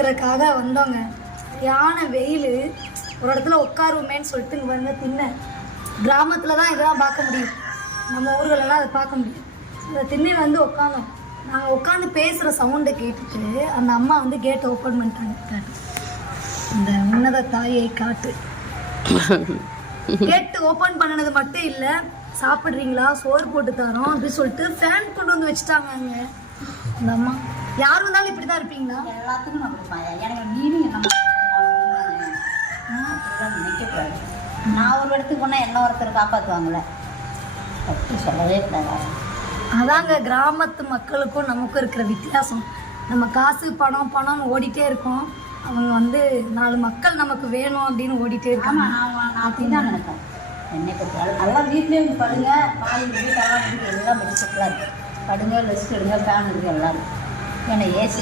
இருக்கிறதுக்காக வந்தோங்க. சரியான வெயில். ஒரு இடத்துல உட்காருவோமேன்னு சொல்லிட்டு இங்கே வந்து திண்ணை. கிராமத்தில் தான் இதெல்லாம் பார்க்க முடியும், நம்ம ஊர்களெல்லாம் அதை பார்க்க முடியும். இந்த திண்ணையில் வந்து உட்காந்தோம். நாங்கள் உட்காந்து பேசுகிற சவுண்டை கேட்டுட்டு அந்த அம்மா வந்து கேட்டை ஓப்பன் பண்ணிட்டாங்க. இந்த உன்னத தாயை காட்டு. கேட்டு ஓப்பன் பண்ணினது மட்டும் இல்லை, சாப்பிட்றீங்களா, சோறு போட்டு தரோம் அப்படின்னு சொல்லிட்டு ஃபேன் கொண்டு வந்து வச்சுட்டாங்க அங்கே அந்த அம்மா. யார் வந்தாலும் இப்படி தான் இருப்பீங்களா? எல்லாத்துக்கும் நம்ம எனக்கு நீனும் என்ன நினைக்கக்கூடாது. நான் ஒரு இடத்துக்கு போனால் என்ன ஒருத்தர் காப்பாற்றுவாங்களே, அப்படி சொல்லவே கூடாது. அதாங்க கிராமத்து மக்களுக்கும் நமக்கும் இருக்கிற வித்தியாசம். நம்ம காசு பணம் பணம்னு ஓடிட்டே இருக்கோம், அவங்க வந்து 4 மக்கள் நமக்கு வேணும் அப்படின்னு ஓடிட்டே இருக்காங்க. நான் அப்படி தான் நினைப்பேன். என்னை பற்றி எல்லாம் வீட்லேயே வந்து படுங்க, பாய் வீட்டெல்லாம் எல்லாம் மெடிசப்லாம் இருக்குது, படுங்க, ரெஸ்ட் எடுங்க, ஃபேன் இருக்குது, எல்லாம் ஏன்னா ஏசி